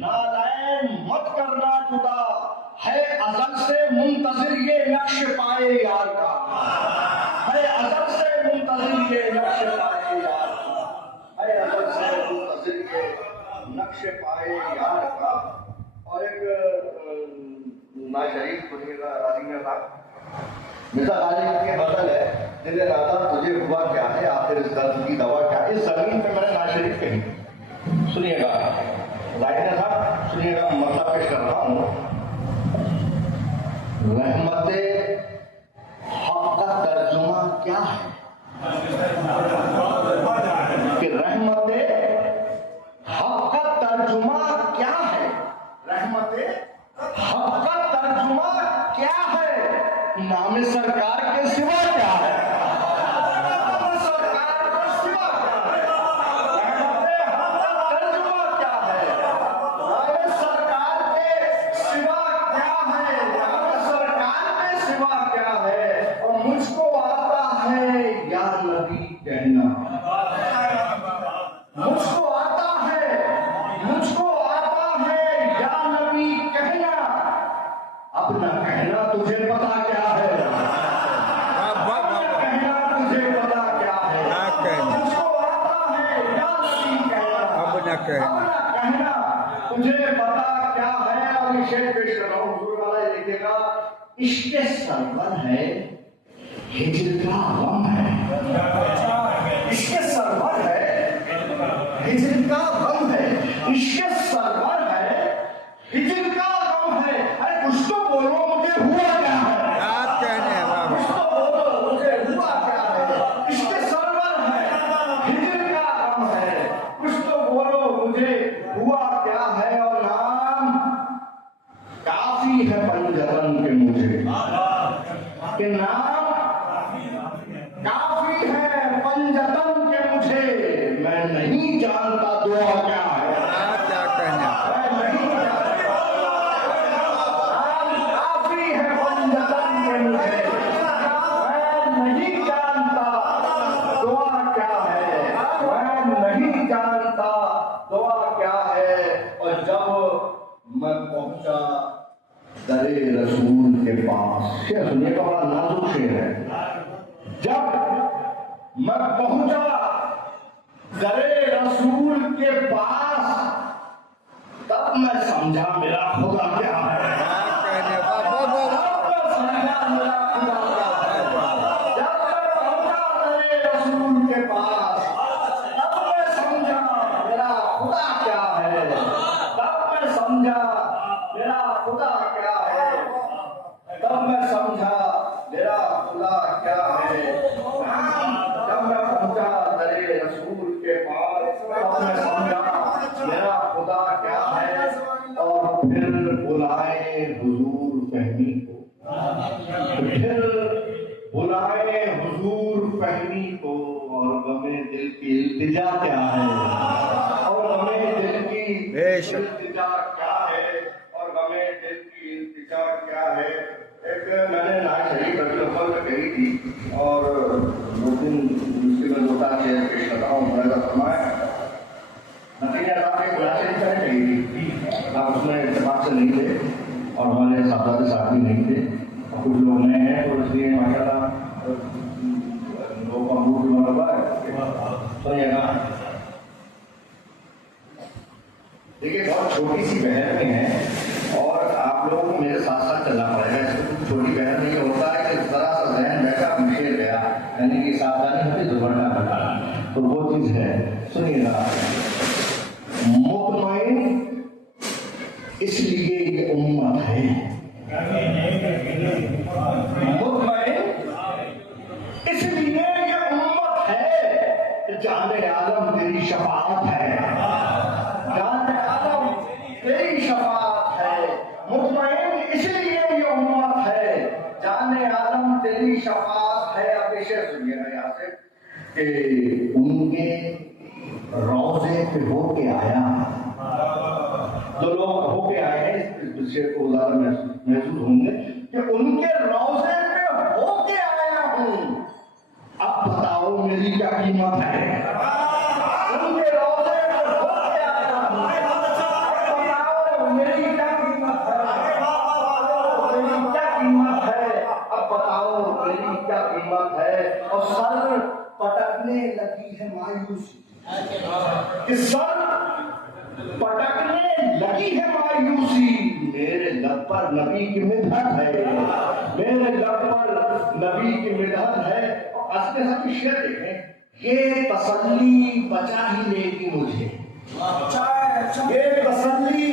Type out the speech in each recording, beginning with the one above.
نالائن مت کرنا جدا ہے ازل سے منتظر یہ نقش پائے یار کا، ہے ازل سے منتظر یہ نقش پائے یار کا، ہے ازل سے منتظر یہ نقش پائے یار کا۔ اور ایک نا شریف سنیے گا راضی میں صاحب، مرزا غالب کی غزل ہے، دل نادر تجھے ہوا کیا ہے آخر اس درد کی دوا کیا، اس زمین پہ میں نے نا شریف کہی، سنیے گا ظاہر صاحب، سنیے گا مطلب پیش کر رہا ہوں۔ رحمت حق کا ترجمہ کیا ہے کہ رحمت حق کا ترجمہ کیا ہے، رحمت حق کا ترجمہ کیا ہے، نام سرکار کے سوا کیا ہے، نام سرکار کے سوا کیا ہے، رحمت حق کا ترجمہ کیا ہے، نام سرکار کے سوا کیا ہے، نام سرکار کے سوا کیا ہے، اور مجھ کو آتا ہے یا نبی کہنا، مجھ کو آتا ہے، مجھ کو آتا ہے یا نبی کہنا، اپنا کہنا تجھے پتا کیا ہے، اپنا کہنا تجھے پتا کیا ہے، مجھ کو آتا ہے یا نبی کہنا، اپنا کہنا تجھے پتا کیا ہے۔ اور یہ شعر پیش کر رہا ہوں، حضور والا یہ دیکھیے گا، عشق سرور ہے ہجر کا غم ہے، عشق سرور ہے ہجر کا غم ہے، عشق سرور ہے ہجر کا غم ہے، ارے کچھ تو بولو مجھے ہوا کیا ہے، کچھ تو بولو مجھے ہوا کیا ہے، عشق سرور ہے ہجر کا غم ہے، کچھ تو بولو مجھے ہوا کیا ہے، اور نام کافی ہے پنجرن کے مجھے، کہ نام کافی ہے پنجتن کے مجھے، میں نہیں جانتا دعا کیا ہے، میں نہیں جانتا، نام کافی ہے پنجتن کے مجھے، میں نہیں جانتا دعا کیا ہے، میں نہیں جانتا دعا کیا ہے۔ اور جب میں پہنچا در رسول کے پاس، شعر سنیے گا، بڑا نازک شعر ہے، جب میں پہنچا در رسول کے پاس تب میں سمجھا میرا خدا کیا ہے، تب میں سمجھا میرا خدا کیا ہے، جب میں پہنچا در رسول کے پاس تب میں سمجھا میرا خدا کیا ہے، تب میں سمجھا میرا خدا کیا ہے، تب میں سمجھا میرا خدا کیا ہے، جب میں پہنچا در رسول کے پاس تب میں سمجھا میرا خدا کیا ہے۔ اور پھر بلائے حضور فہمی کو، پھر بلائے حضور فہمی کو، اور غم دل کی التجا کیا ہے، اور غم دل کی التجا کیا ہے، اور غم دل کی التجا کیا ہے۔ ایک میں نے نا شریف ربیع الاول میں کہی تھی، اور دو دن اس کے میں دوتا شعر پیش کرتا ہوں، ملاحظہ فرمائیں۔ نتیجہ صاحب ایک نا شریف میں نے کہی تھی، آپ اس میں اتفاق سے نہیں تھے اور ہمارے صاحبزادے ساتھی نہیں تھے، اور کچھ لوگ نئے ہیں تو اس لیے ماشاءاللہ لوگوں کا موڈ بھی بنا ہوا ہے۔ سنیے گا، دیکھیے بہت چھوٹی سی بہن میں ہے، اور آپ لوگوں کو میرے ساتھ ساتھ چلنا پڑے گا، اس کو چھوٹی بہن میں یہ ہوتا ہے کہ ذرا سا ذہن بیٹھا مشیر گیا، یعنی کہ ساودھانی ہوتی دوبارہ بتا، تو وہ چیز ہے۔ سنیے گا، مطمئن اس لیے یہ امت ہے، مطمئن اس لیے یہ امت ہے، جان عالم تیری شفاعت ہے، جان عالم تیری شفاعت ہے، مطمئن اس لیے یہ امت ہے، جان عالم تیری شفاعت ہے۔ اب یہ شعر سنیے گا یہاں سے، کہ ان کے روضے پہ ہو کے آیا، جو لوگ ہو کے آئے ہیں اس شعر کو زیادہ محسوس ہوں گے، کہ ان کے روضے پہ ہو کے آیا ہوں، اب بتاؤ میری کیا قیمت ہے، ان کے روضے پہ ہو کے آیا ہوں، کہ سر پٹکنے لگی ہے مایوسی، میرے لب پر نبی کی مدحت ہے، میرے لب پر نبی کی مدحت ہے۔ اصل ہم شعر دیکھیں، یہ تسلی بچا ہی لے گی مجھے، یہ تسلی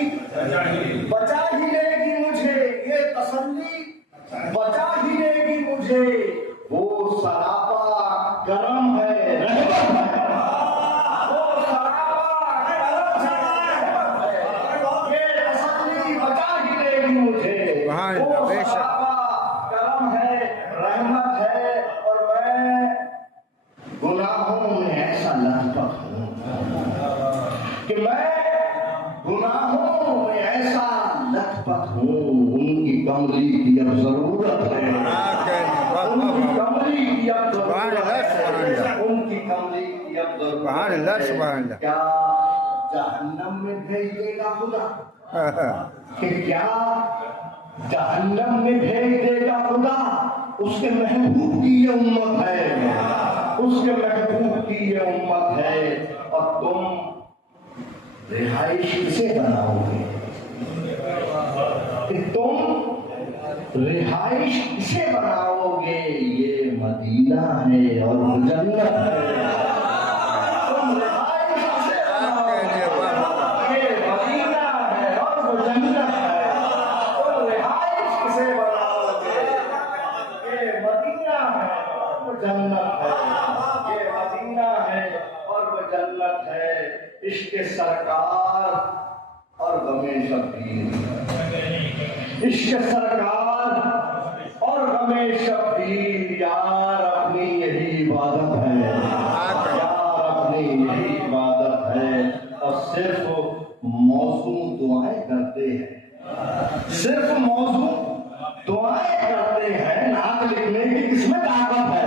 بچا ہی لے گی مجھے، یہ تسلی بچا ہی لے گی مجھے، وہ سراپا کرم ہے رحمت ہے، وہ سراپا کرم ہے، یہ تسلی بچا ہی لے گی مجھے، وہ سراپا کرم ہے رحمت ہے۔ اور میں گناہوں میں ایسا لطف ہوں کہ میں گناہوں میں ایسا لطف ہوں، ان کی کملی کی اب ضرورت ہے، ان کی کملی کی اب ضرورت ہے، ان کی کملی کی اب ضرورت ہے۔ کیا جہنم میں بھیج دے گا خدا، کہ کیا جہنم میں بھیج دے گا خدا، اس کے محبوب کی یہ امت ہے، اس کے محبوب کی یہ امت ہے، اور تم رہائش کسے بناؤ گے، کہ تم رہائش کسے بناؤ گے، یہ مدینہ ہے اور وہ جنت ہے، تم رہائش کسے بناؤ گے، یہ مدینہ ہے اور وہ جنت ہے، تم رہائش کسے بناؤ گے، یہ مدینہ ہے اور وہ جنت ہے، یہ مدینہ ہے اور وہ جنت ہے۔ عشق سرکار اور غم شبیر، عشق سرکار اور غم شبیر، یار اپنی یہی عبادت ہے، یار اپنی یہی عبادت ہے، اور صرف موضوع دعائیں کرتے ہیں، صرف موضوع دعائیں کرتے ہیں، نعت لکھنے کی کس میں طاقت ہے،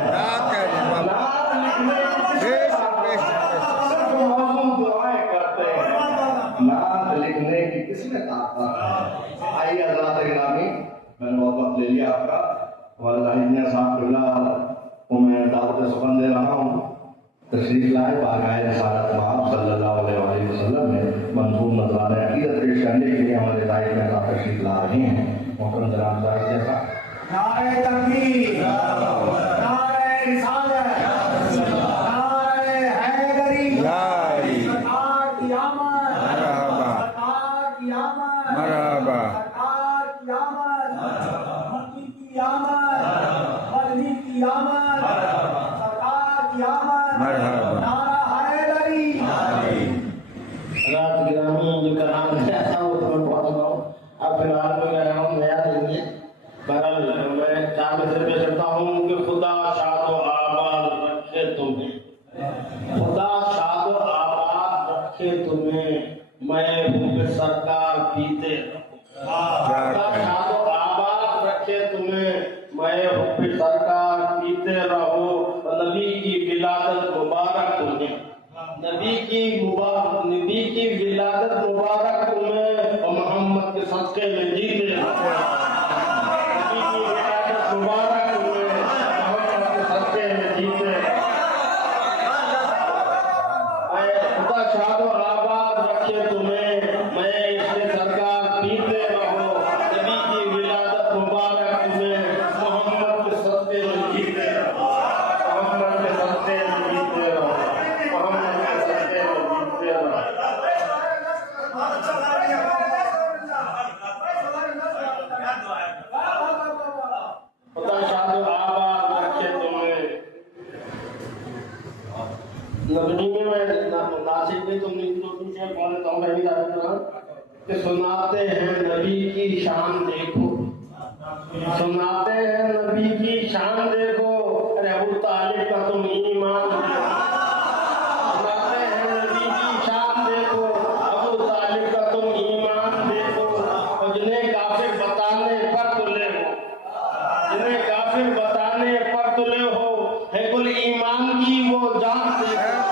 نعت لکھنے کی کس میں طاقت ہے، صرف موضوع دعائیں کرتے ہیں، نعت لکھنے کی کس میں طاقت ہے۔ آئیے حضرات گرامی، میں نے بہت وقت لے لیا آپ کا، واللہ اتنے صاحب قبلہ کو میں دعوت سخن دے رہا ہوں، تشریف لائے بارگاہ رسالت مآب صلی اللہ علیہ وآلہ وسلم میں منظور نذرانہ عقیدت پیش کرنے کے لیے ہمارے داعی میں آپ تشریف لا رہے ہیں۔ محترم جناب صاحب جیسا نعرہ تکبیر، نعرہ رسالت، نعرہ حیدری، سرکار کی آمد، سرکار کی آمد، سرکار کی آمد، مکی کی آمد، مدنی کی آمد، سرکار کی آمد، نعرہ حیدری۔ حضرات گرامی، جو کلام ہے ایسا وہ تو میں بہت سنا ہوں، اب فی الحال میں کہہ رہا ہوں نیا دیں گے، بہرحال میں چار میں سے پیش کرتا ہوں کہ خدا شاد و آباد رکھے تمہیں، خدا شاد و آباد رکھے تمہیں، میں حب سرکار پیتے رہو، خدا شاد و آباد رکھے تمہیں، میں حب سرکار پیتے رہو، نبی کی ولادت مبارک تمہیں، نبی کی ولادت مبارک تمہیں، اور محمد کے صدقے میں جیتے رہو، نبی کی ولادت مبارک تمہیں، محمد کے صدقے میں جیتے رہو، خدا شاد و آباد رکھے تمہیں، میں اس سرکار پیتے رہو، نبی کی ولادت مبارک تمہیں، محمد کے صدقے میں جیتے رہو، محمد کے صدقے میں جیتے رہو، محمد کے صدقے میں جیتے رہو۔ خدا شاد و آباد رکھے تمہیں۔ نبی میں ناصر میں تم نے دوسرے بولے تو میں بھی دعوت کرا کہ سناتے ہیں نبی کی شان دیکھو، سناتے ہیں نبی کی شان دیکھو، ارے ابو طالب کا تم ایمان دیکھو، سناتے ہیں نبی کی شان دیکھو، ابو طالب کا تم ایمان دیکھو، اور جنہیں کافر بتانے پر تلے ہو، جنہیں کافر بتانے پر تلے ہو، ہے کل ایمان کی وہ جان دیکھو،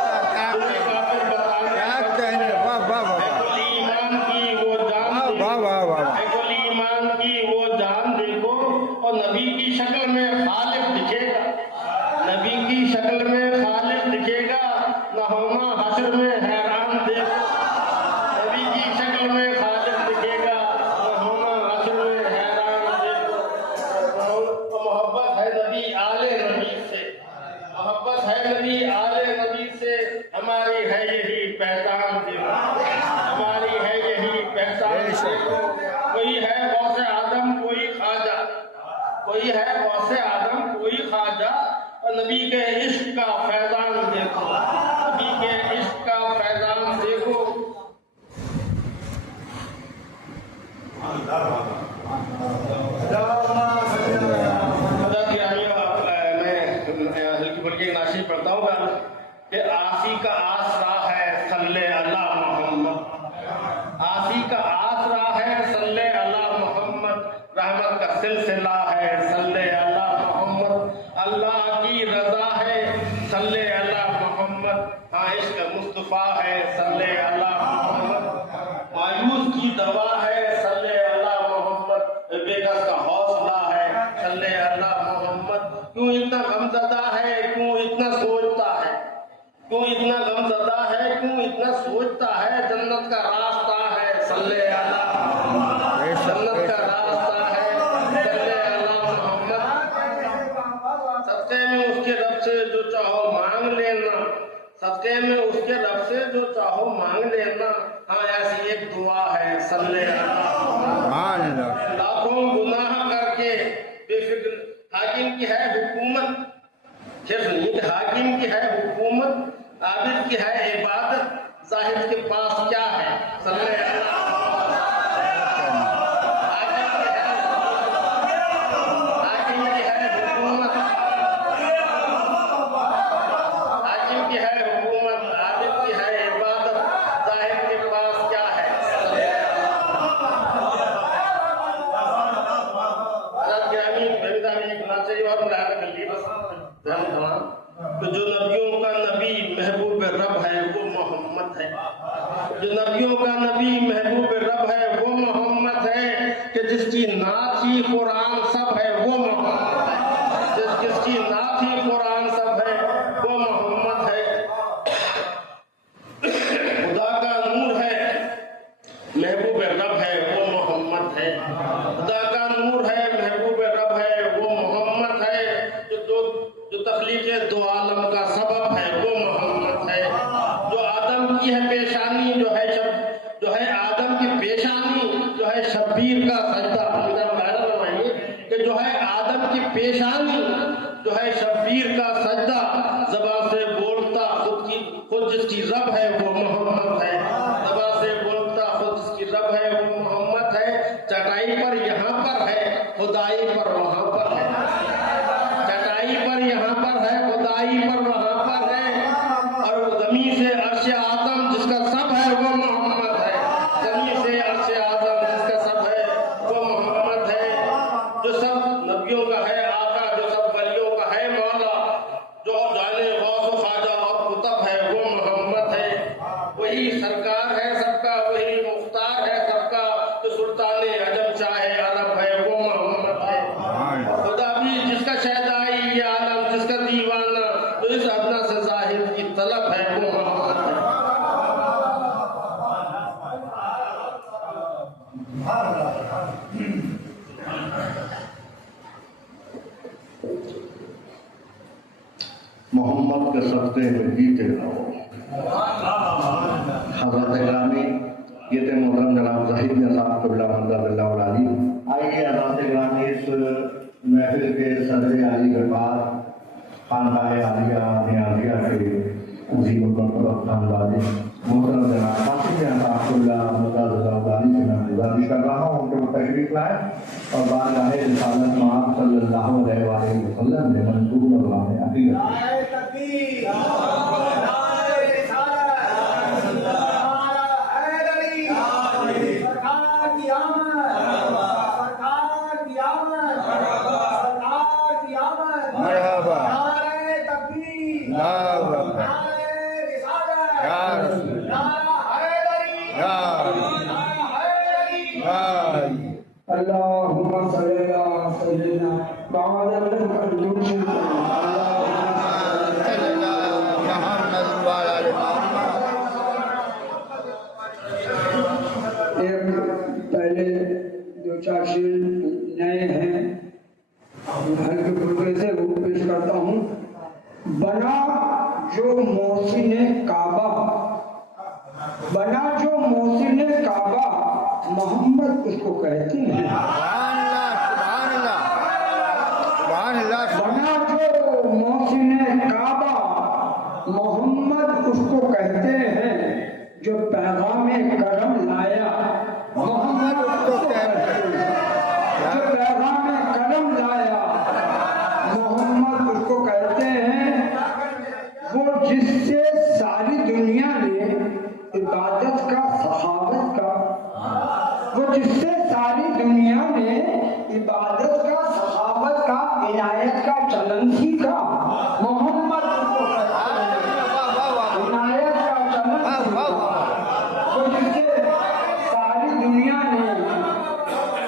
جنہیں کافر بتانے پر تلے ہو، ہے کل ایمان کی وہ جان دیکھو، ہے کل ایمان کی وہ جان دیکھو، اور نبی کی شکل میں خالق کوئی ہے غوث آدم، کوئی خواجہ، نبی کے عشق کا فیضان دیکھو، نبی کے عشق کا فیضان دیکھو۔ میں ہلکی پھلکی ناشی پڑھتا ہوں کہ آسی کا آسرا ہے صلی اللہ محمد، آسی کا آسرا ہے صلی اللہ محمد، رحمت کا سلسلہ ہے صلی اللہ محمد، اللہ کی رضا ہے صلی اللہ محمد، ہاں عشق مصطفیٰ ہے صلی اللہ محمد، مایوس کی دوا ہے صلی اللہ محمد، بے کس کا حوصلہ ہے صلی اللہ محمد، کیوں اتنا غمزدہ ہے، کیوں اتنا سوچتا ہے، کیوں اتنا غمزدہ ہے، کیوں اتنا سوچتا ہے، جنت کا راستہ ہے صلی اللہ محمد، جنت کا راستہ ہے صلی اللہ محمد، صدقے میں اس کے رب سے جو چاہو مانگ لینا، صدقے میں اس کے رب سے جو چاہو مانگ لینا، ہاں ایسی ایک دعا ہے صلی اللہ محمد، لاکھوں گناہ کر کے بے فکر، حاکم کی ہے حکومت، صرف نہیں کہ حاکم کی ہے حکومت، عابد کی ہے عبادت، زاہد کے پاس کیا ہے صلی اللہ حاکم کی ہے حکومت، حاکم کی ہے حکومت، عابد کی ہے عبادت، زاہد کے پاس کیا ہے صلی اللہ کہ جو نبیوں کا نبی محبوب رب ہے وہ محمد ہے، جو نبیوں کا نبی محبوب رب ہے وہ محمد ہے، کہ جس کی نعت ہی قرآن سب ہے وہ محمد ہے، جس کی نعت ہی قرآن سب ہے وہ محمد ہے، خدا کا نور ہے محبوب رب ہے وہ محمد ہے، خدا کا نور ہے محبوب رب ہے وہ محمد ہے، جو تخلیق دو عالم کا سبب ہے وہ محمد ہے، جو آدم کی ہے پیشانی جو ہے آدم کی پیشانی جو ہے شبیر کا سجدہ، کہ جو ہے آدم کی پیشانی جو ہے شبیر کا سجدہ، زبان سے بولتا خود جس کی رب ہے وہ محمد ہے، زبان سے بولتا خود جس کی رب ہے وہ محمد ہے، چٹائی پر یہاں پر ہے خدائی پر وہاں پر ہے، چٹائی پر یہاں پر ہے خدائی پر وہاں پر ہے، اور زمین سے عرش آدم جس کا سب ہے وہ محمد ہے، زمین سے عرش آدم جس کا سب ہے وہ محمد ہے، جو سب نبیوں کا ہے آقا، جو سب ولیوں کا ہے مولا، جو جانے غوث و خواجہ اور قطب ہے وہ محمد ہے، وہی سرکار ہے سب کا، وہی مختار ہے سب کا، جو سلطان عجم شاہ عرب ہے وہ محمد ہے، خدا بھی جس کا شہدائی یہ عالم جس کا دیوانہ، تو اس ادنا سے ظاہر کی طلب ہے وہ محمد ہے۔ محمد کے صدقے میں جیتے رہو۔ حضرت گرامی یہ تھے محترم جناب زاہد صاحب قبلہ منظر اللہ علیہ۔ آئیے حضرت گرامی اس محفل کے صدر عالی دربار خانقاہ عالیہ نیازیہ کے عظیم القدر خانوادے محترم جناب قاسم صاحب قبلہ منظر اللہ علیہ سے میں گزارش کر رہا ہوں کہ وہ تشریف لائیں اور بارگاہ رسالت مآب صلی اللہ علیہ وآلہ وسلم میں منصور اور واقع عقیدت نعرہ تکبیر، نعرہ رسالت، نعرہ حیدری، سرکار کی آمد، سرکار کی آمد، سرکار کی آمد، مرحبا، نعرہ تکبیر، مرحبا، نعرہ رسالت، یا رسول نعرہ حیدری، یا نعرہ حیدری، اللهم صل على سيدنا وعلى آله محمد وعلى آل محمد۔ ایک پہلے دو چار شعر نئے ہیں ہلکے پھلکے سے وہ پیش کرتا ہوں۔ بنا جو محسن کعبہ، بنا جو محسن کعبہ، محمد اس کو کہتے ہیں۔ سبحان اللہ، سبحان اللہ۔ کرم لایا محمد اس کو کہتے ہیں، جو پیغام کرم لایا محمد اس کو کہتے ہیں، وہ جس سے ساری دنیا نے عبادت کا سخاوت کا، وہ جس سے ساری دنیا نے عبادت کا سخاوت کا عنایت کا چلن سیکھا محمد اس کو کہتے ہیں، عنایت کا چلن سیکھا،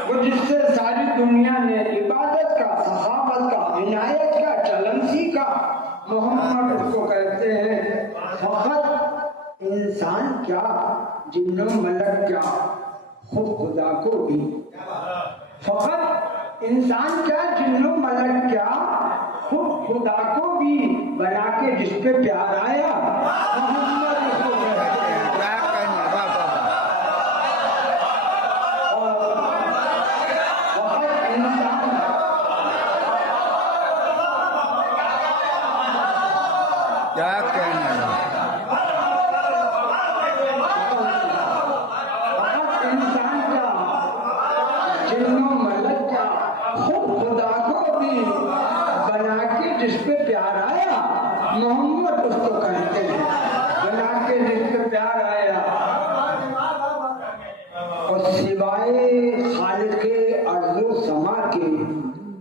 وہ جس سے ساری دنیا نے عبادت کا سخاوت کا عنایت کا چلن سیکھا محمد اس کو کہتے ہیں۔ فقط انسان کیا جن و ملک کیا خود خدا کو بھی، فقط انسان کیا جن و ملک کیا خود خدا کو بھی بنا کے جس پہ پیار آیا محمد اس کو کہتے ہیں۔ کیا کہنا ہے؟ انسان کا جن و ملک کا خود خدا کو بھی بنا کے جس پہ پیار آیا محمد اس کو کہتے ہیں، بنا کے جس پہ پیار آیا۔ اور سوائے خالق ارض و سما کے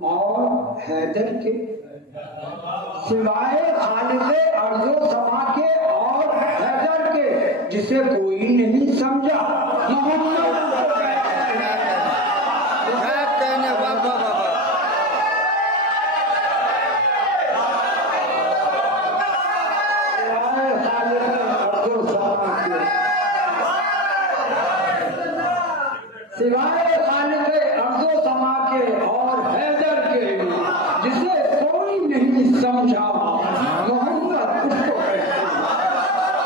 اور حیدر کے، سوائے خالق ارض و سما کے اور حیدر کے جسے کوئی نہیں سمجھا محمد اس کو کہتے ہیں۔ کیا کہنا ہے؟ واہ واہ واہ واہ۔ سوائے خالق ارض و سما کے، سوائے خالق ارض و سما کے اور حیدر کے جسے کوئی نہیں سمجھا محمد اس کو کہتے ہیں،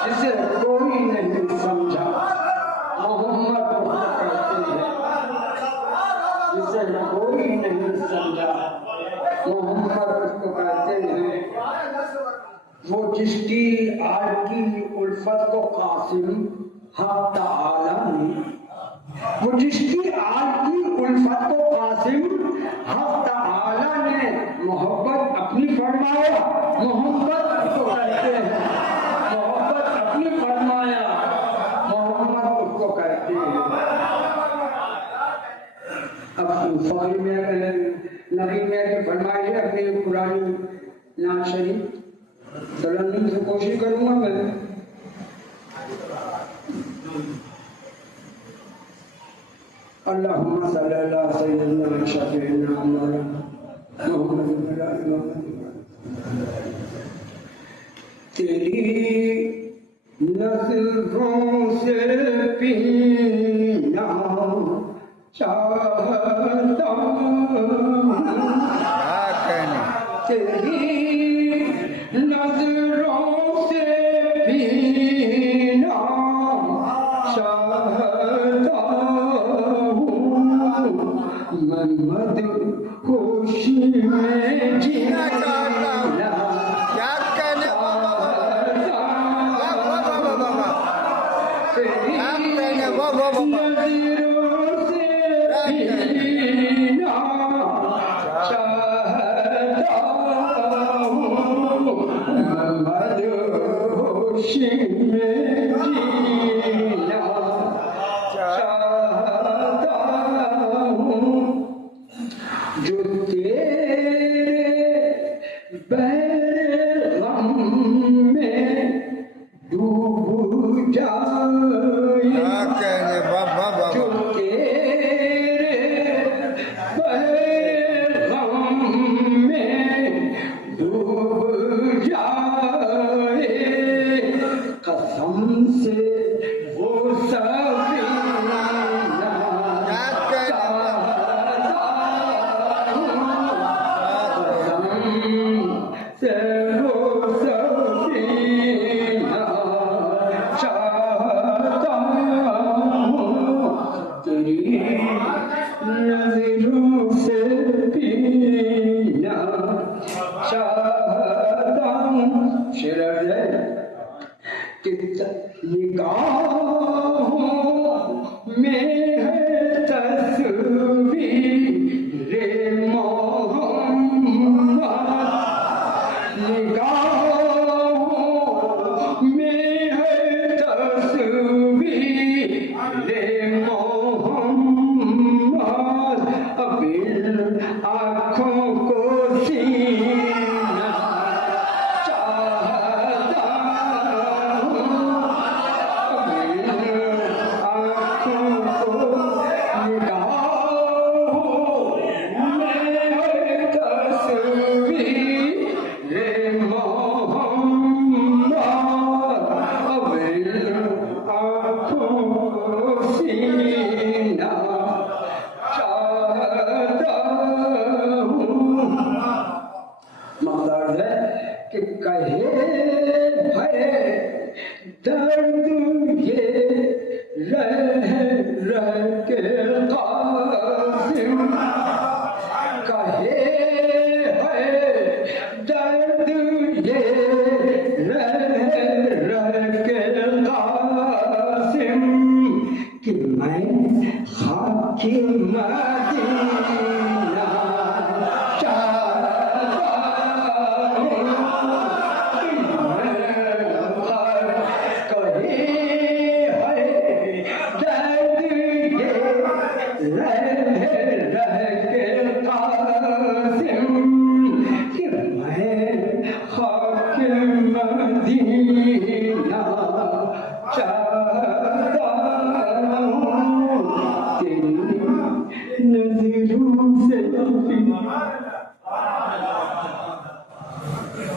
جسے کوئی نہیں سمجھا محمد اس کو کہتے ہیں، جسے کوئی نہیں سمجھا محمد اس کو کہتے ہیں۔ وہ جس کی آل کی الفت کو قاسم حق تعالی نے، وہ جس کی آل کی الفت کو قاسم حق تعالی نے محبت اپنی فرمایا محمد اس کو کہتے ہیں، محبت اپنی فرمایا محمد اس کو کہتے ہیں۔ اب فخری میں نبی میں فرمائی ہے اپنی پرانی نعت شریف ترنم سے کوشش کروں گا میں۔ اللہم صلی اللہ سیدنا شفیعنا مولانا محمد تیری نظروں سے پینا چاہتا ہوں، کیا کہنا ہے؟ تیری نظروں سے پینا چاہتا ہوں، میں مدہوشی میں جینا چاہتا ہوں۔ کیا کہنا ہے؟ واہ واہ واہ واہ واہ۔ کیا کہنا ہے؟ واہ واہ واہ واہ۔ نظروں سے پینا چاہتا ہوں، میں مدہوشی میں جینا چاہتا ہوں، جو تیرے بحر غم میں ڈوب جائے، کیا کہنا ہے؟ واہ واہ واہ جو واہ۔ تیرے بحر غم میں ڈوب جائے، میں ہے تصویر محمد نگاہوں میں ہے تصویر محمد ابھی آنکھوں کو سینہ چاہتا ہوں ابھی آنکھوں کو نگاہوں میں ہے تصویر محمد ابھی آنکھوں کو سینہ چاہتا ہوں مقصد ہے کہ کہے بھرے درد یہ رہ رہ کے قاسم کہے ہے درد یہ رہ رہ کے قاسم کہ میں خاک مر